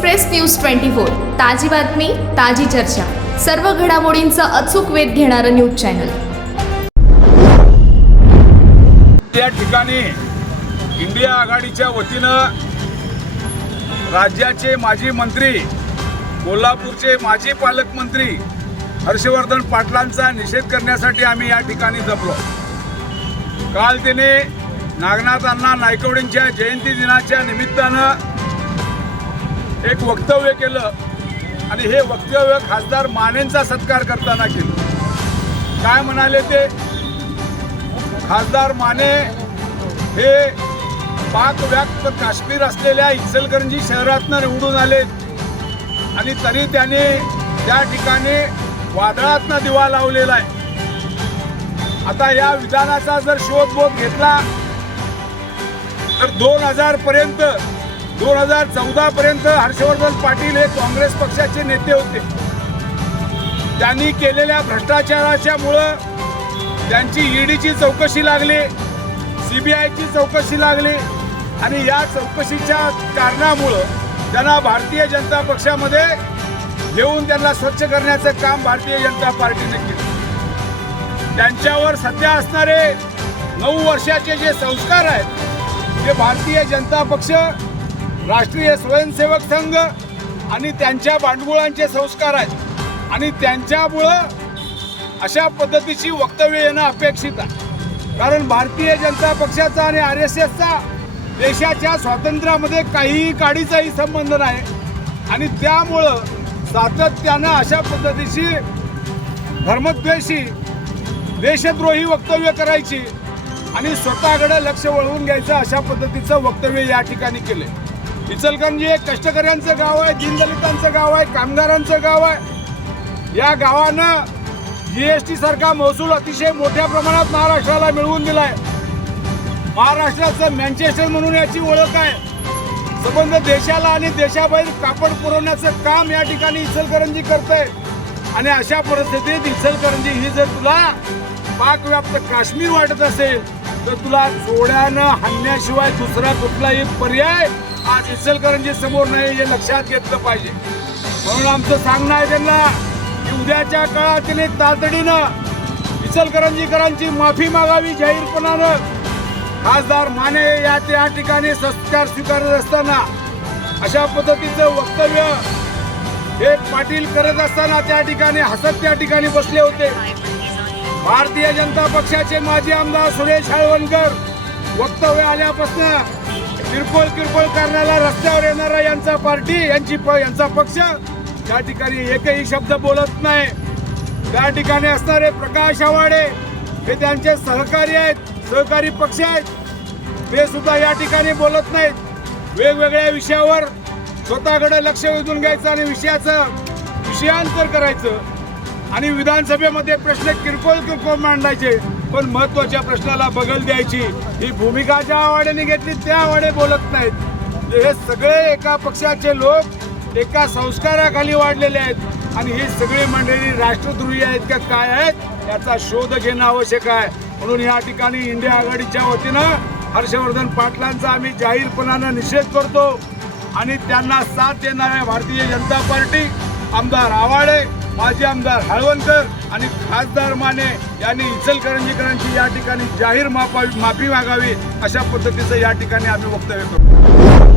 Express news twenty four. ताजी बातमी ताजी चर्चा. सर्व घडामोडींचा अचूक वेध घेणारं न्यूज चॅनल. या ठिकाणी इंडिया आघाडीच्या वतीनं राज्याचे माजी मंत्री कोल्हापूरचे माजी पालकमंत्री हर्षवर्धन पाटलांचा निषेध करण्यासाठी आम्ही या ठिकाणी जमलो. काल तिने नागनाथांना नायकवडींच्या जयंती दिनाच्या निमित्तानं एक वक्तव्य केलं आणि हे वक्तव्य खासदार मानेंचा सत्कार करताना केलं. काय म्हणाले ते? खासदार माने हे पाक व्याप्त काश्मीर असलेल्या इचलकरंजी शहरातनं निवडून आले आणि तरी त्याने त्या ठिकाणी वादळातनं दिवा लावलेला आहे. आता या विधानाचा जर शोधबोध घेतला तर दोन हजार पर्यंत दोन हजार चौदा पर्यंत हर्षवर्धन पाटील हे काँग्रेस पक्षाचे नेते होते. त्यांनी केलेल्या भ्रष्टाचाराच्यामुळं त्यांची ईडीची चौकशी लागली सीबीआयची चौकशी लागली आणि या चौकशीच्या कारणामुळं त्यांना भारतीय जनता पक्षामध्ये घेऊन त्यांना स्वच्छ करण्याचं काम भारतीय जनता पार्टीने केलं. त्यांच्यावर सध्या असणारे नऊ वर्षाचे जे संस्कार आहेत ते भारतीय जनता पक्ष राष्ट्रीय स्वयंसेवक संघ आणि त्यांच्या भांडवलांचे संस्कार आहेत. आणि त्यांच्यामुळं अशा पद्धतीची वक्तव्य येणं अपेक्षित आहे. कारण भारतीय जनता पक्षाचा आणि आर एस एसचा देशाच्या स्वातंत्र्यामध्ये काहीही काडीचाही संबंध नाही. आणि त्यामुळं सातत्यानं अशा पद्धतीची धर्मद्वेषी देशद्रोही वक्तव्य करायची आणि स्वतःकडे लक्ष वळवून घ्यायचं अशा पद्धतीचं वक्तव्य या ठिकाणी केले इचलकरंजी हे कष्टकऱ्यांचं गाव आहे दीनदलितांचं गाव आहे कामगारांचं गाव आहे. या गावानं जी एस सारखा महसूल अतिशय मोठ्या प्रमाणात महाराष्ट्राला मिळवून दिलाय. महाराष्ट्राचं मँचेस्टर म्हणून याची ओळख आहे. संबंध देशाला आणि देशाबाहेर कापड पुरवण्याचं काम या ठिकाणी इचलकरंजी करते आणि अशा परिस्थितीत इचलकरंजी ही जर तुला पाकव्याप्त काश्मीर वाटत असेल तर तुला जोड्यानं हाणण्याशिवाय दुसरा कुठलाही पर्याय आज इचलकरंजी समोर नाही हे लक्षात घेतलं पाहिजे. म्हणून आमचं सांगणं आहे त्यांना की उद्याच्या काळात त्यांनी तातडीनं इचलकरंजीकरांची माफी मागावी जाहीरपणानं. खासदार माने या त्या ठिकाणी सत्कार स्वीकारत असताना अशा पद्धतीचं वक्तव्य हे पाटील करत असताना त्या ठिकाणी हसत त्या ठिकाणी बसले होते. भारतीय जनता पक्षाचे माजी आमदार सुरेश हळवणकर वक्तव्य आल्यापासून किरकोळ किरकोळ करण्याला रस्त्यावर येणारा यांचा पार्टी यांची प- यांचा पक्ष त्या ठिकाणी एकही शब्द बोलत नाही. त्या ठिकाणी असणारे प्रकाश आवाडे हे त्यांचे सहकारी आहेत सहकारी पक्ष आहेत. ते सुद्धा या ठिकाणी बोलत नाहीत. वेगवेगळ्या विषयावर स्वतःकडे लक्ष वेधून घ्यायचं आणि विषयाचं विषयांतर करायचं. आणि विधानसभेमध्ये प्रश्न किरकोळ किरकोळ मांडायचे. पण महत्त्वाच्या प्रश्नाला बगल द्यायची. ही भूमिका ज्या आवाड्याने घेतली त्या आवाडे बोलत नाहीत. हे सगळे एका पक्षाचे लोक एका संस्काराखाली वाढलेले आहेत. आणि ही सगळी मंडळी राष्ट्रद्रोही आहेत का काय आहेत याचा शोध घेणं आवश्यक आहे. म्हणून या ठिकाणी इंडिया आघाडीच्या वतीनं हर्षवर्धन पाटलांचा आम्ही जाहीरपणानं निषेध करतो. आणि त्यांना साथ देणाऱ्या भारतीय जनता पार्टी आमदार आवाडे माजी आमदार हळवणकर आणि खासदार माने यांनी इचलकरंजीकरांची या ठिकाणी जाहीर माफा माफी मागावी अशा पद्धतीचं या ठिकाणी आम्ही वक्तव्य करतो.